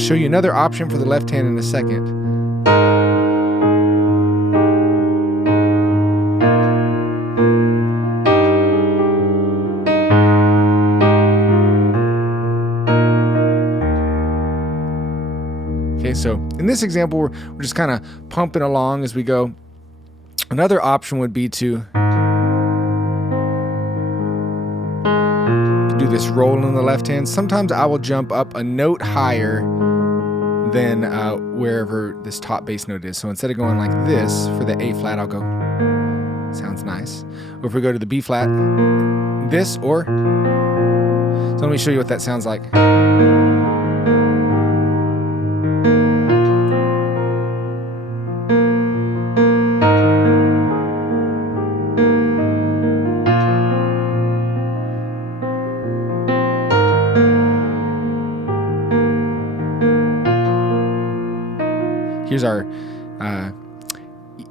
show you another option for the left hand in a second. Okay, so in this example, we're just kind of pumping along as we go. Another option would be to do this roll in the left hand. Sometimes I will jump up a note higher than wherever this top bass note is. So instead of going like this for the A flat, I'll go, sounds nice. Or if we go to the B flat, this or, so let me show you what that sounds like. Here's our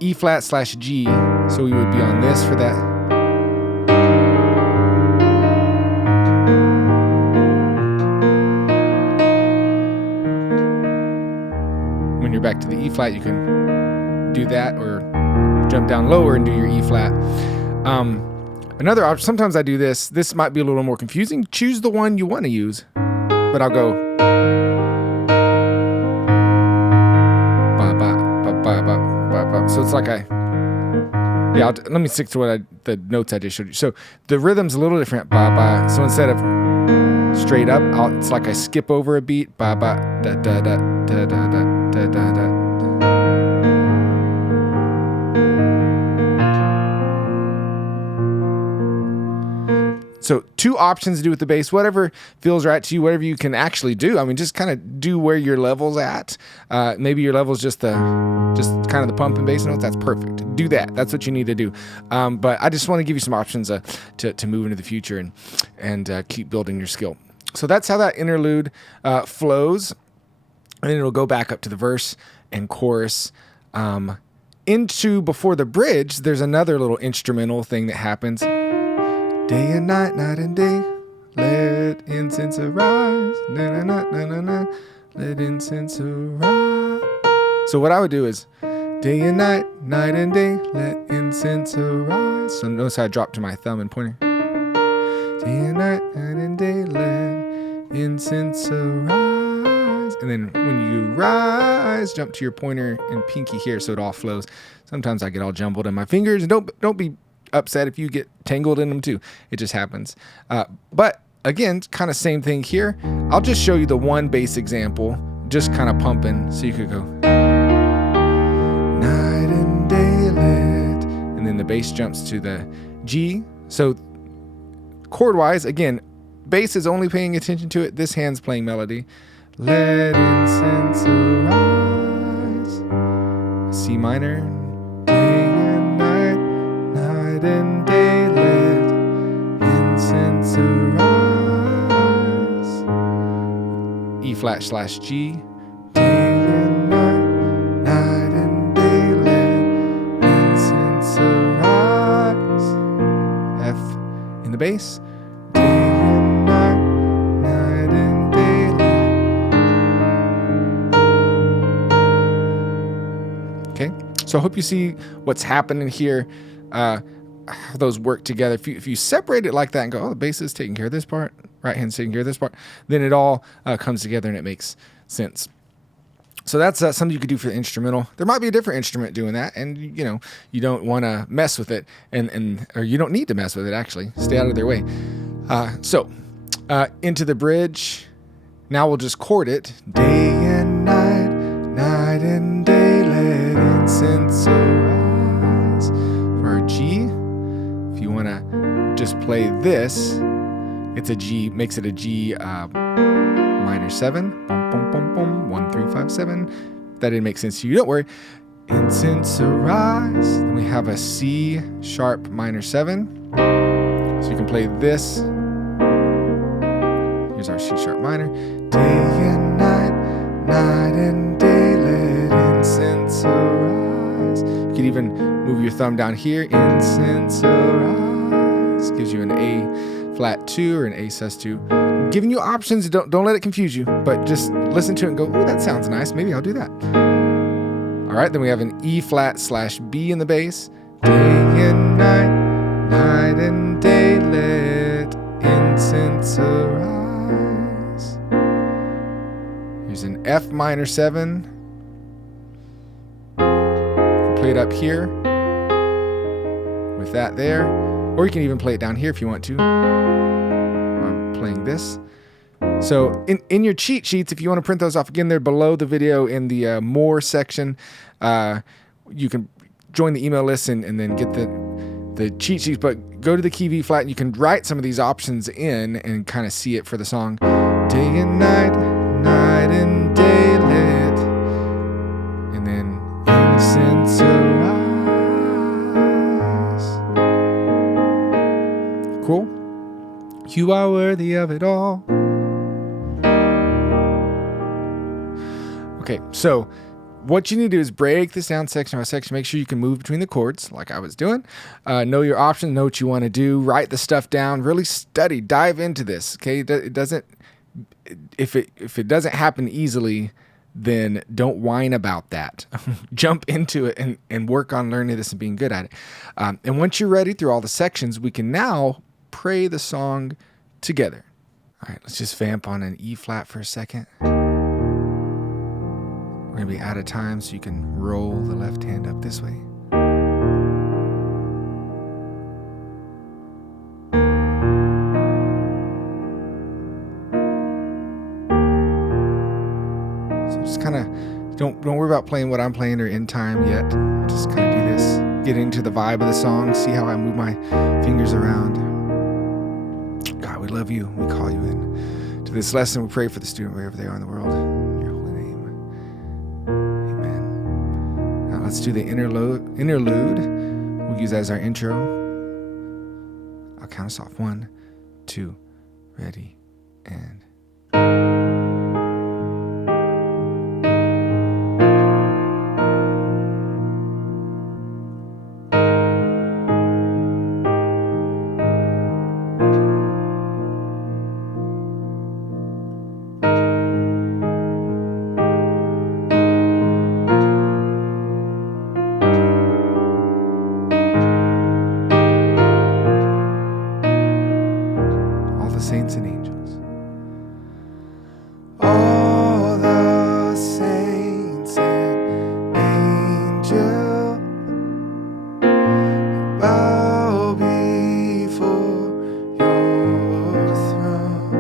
E flat slash G, so we would be on this for that. When you're back to the E flat, you can do that or jump down lower and do your E flat. Another option, sometimes I do this. This might be a little more confusing. Choose the one you want to use, but I'll go. So it's like let me stick to the notes I just showed you. So the rhythm's a little different. Ba ba. So instead of straight up, it's like I skip over a beat. Ba ba da da da da da da da da da. So two options to do with the bass, whatever feels right to you, whatever you can actually do. I mean, just kind of do where your level's at. Maybe your level's just kind of the pump and bass notes. That's perfect. Do that. That's what you need to do. But I just want to give you some options to move into the future and keep building your skill. So that's how that interlude flows. And then it'll go back up to the verse and chorus. Into before the bridge, there's another little instrumental thing that happens. Day and night, night and day, let incense arise. Na, na, na, na, na, na, let incense arise. So what I would do is, day and night, night and day, let incense arise. So notice how I drop to my thumb and pointer. Day and night, night and day, let incense arise. And then when you rise, jump to your pointer and pinky here so it all flows. Sometimes I get all jumbled in my fingers. And don't be upset if you get tangled in them too. It just happens. But again, kind of same thing here. I'll just show you the one bass example, just kind of pumping, so you could go night and day lit, and then the bass jumps to the G. So chord wise, again, bass is only paying attention to it. This hand's playing melody. Let incense arise. C minor. And day let incense arise. E flat slash G. Day and night, night and day let incense arise. F in the bass. Day and night, night and day let. Okay, so I hope you see what's happening here. How those work together. If you separate it like that and go, oh, the bass is taking care of this part, right hand's taking care of this part, then it all comes together and it makes sense. So that's something you could do for the instrumental. There might be a different instrument doing that, and you don't want to mess with it, or you don't need to mess with it. Actually, stay out of their way. So into the bridge. Now we'll just chord it. Day and night, night and day, let incense arise. For our G, if you want to just play this, it's a G, makes it a G minor 7, boom, boom, boom, boom, 1, 3, 5, 7. That didn't make sense to you, don't worry. Incense arise. Then we have a C sharp minor 7. So you can play this. Here's our C sharp minor. Day and night, night and day, let incense arise. You could even move your thumb down here. Incense arise. Gives you an A flat 2 or an A sus 2. giving you options. Don't let it confuse you, but just listen to it and go, oh, that sounds nice. Maybe I'll do that. All right, then we have an E flat / B in the bass. Day and night, night and day, let incense arise. Here's an F minor 7. Play it up here with that there, or you can even play it down here if you want to. I'm playing this. So in your cheat sheets, if you want to print those off, again, they're below the video in the more section. You can join the email list and then get the cheat sheets, but go to the key B flat and you can write some of these options in and kind of see it for the song. Day and night, night and day lit, and then incense arise. Cool. You are worthy of it all. Okay, so what you need to do is break this down section by section. Make sure you can move between the chords like I was doing. Know your options, know what you want to do. Write the stuff down. Really study. Dive into this. Okay, it doesn't. If it doesn't happen easily, then don't whine about that. Jump into it and work on learning this and being good at it. And once you're ready through all the sections, we can now pray the song together. All right, let's just vamp on an E flat for a second. We're going to be out of time, so you can roll the left hand up this way. So just kind of don't worry about playing what I'm playing or in time yet. Just kind of do this, get into the vibe of the song, see how I move my fingers around. God, we love you. We call you in to this lesson. We pray for the student wherever they are in the world. In your holy name. Amen. Now let's do the interlude. We'll use that as our intro. I'll count us off. 1, 2, ready, and... saints and angels. All the saints and angels bow before your throne.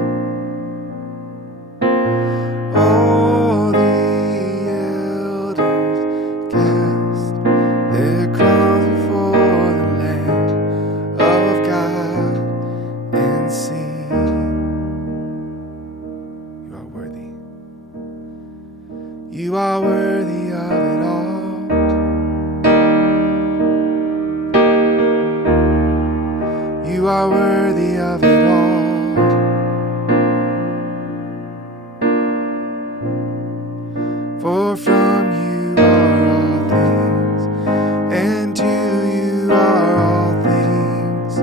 All the elders cast their crowns before the Lamb of God and sing. You are worthy of it all. You are worthy of it all. For from you are all things, and to you are all things.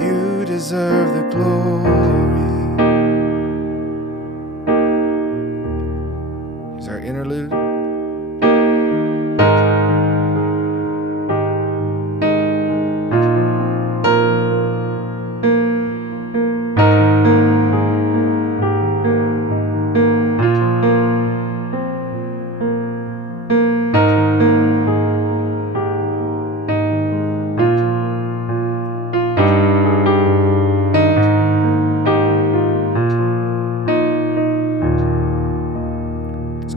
You deserve the glory. Our interlude.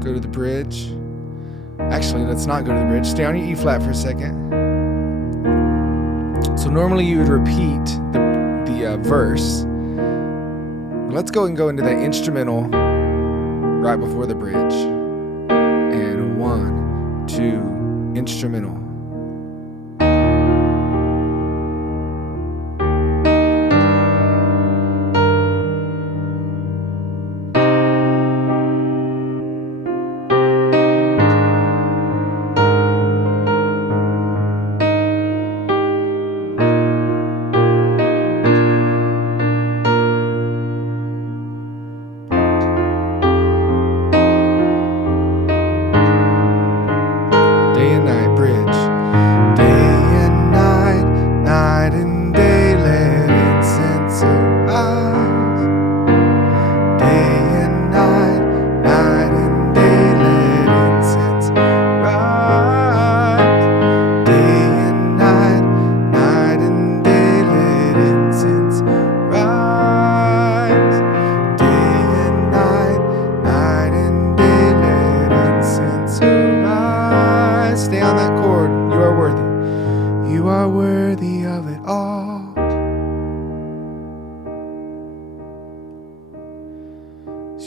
Go to the bridge. Actually, let's not go to the bridge. Stay on your E flat for a second. So normally you would repeat the verse. Let's go into that instrumental right before the bridge. And 1, 2, instrumental.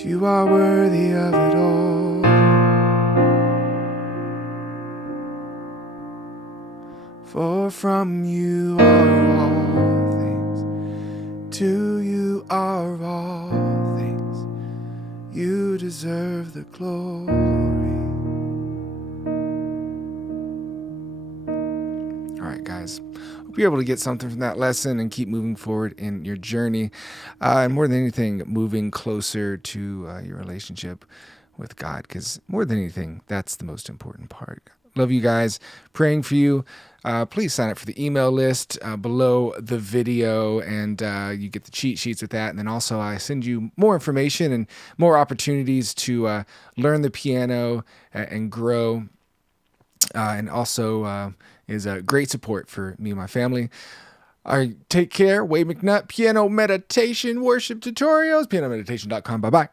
You are worthy of it all. For from you are all things, to you are all things. You deserve the glory. All right, guys. Hope you're able to get something from that lesson and keep moving forward in your journey. And more than anything, moving closer to your relationship with God, because more than anything, that's the most important part. Love you guys. Praying for you. Please sign up for the email list below the video, and you get the cheat sheets with that. And then also I send you more information and more opportunities to learn the piano and grow. And also is a great support for me and my family. All right, take care. Wade McNutt, Piano Meditation Worship Tutorials, pianomeditation.com. Bye-bye.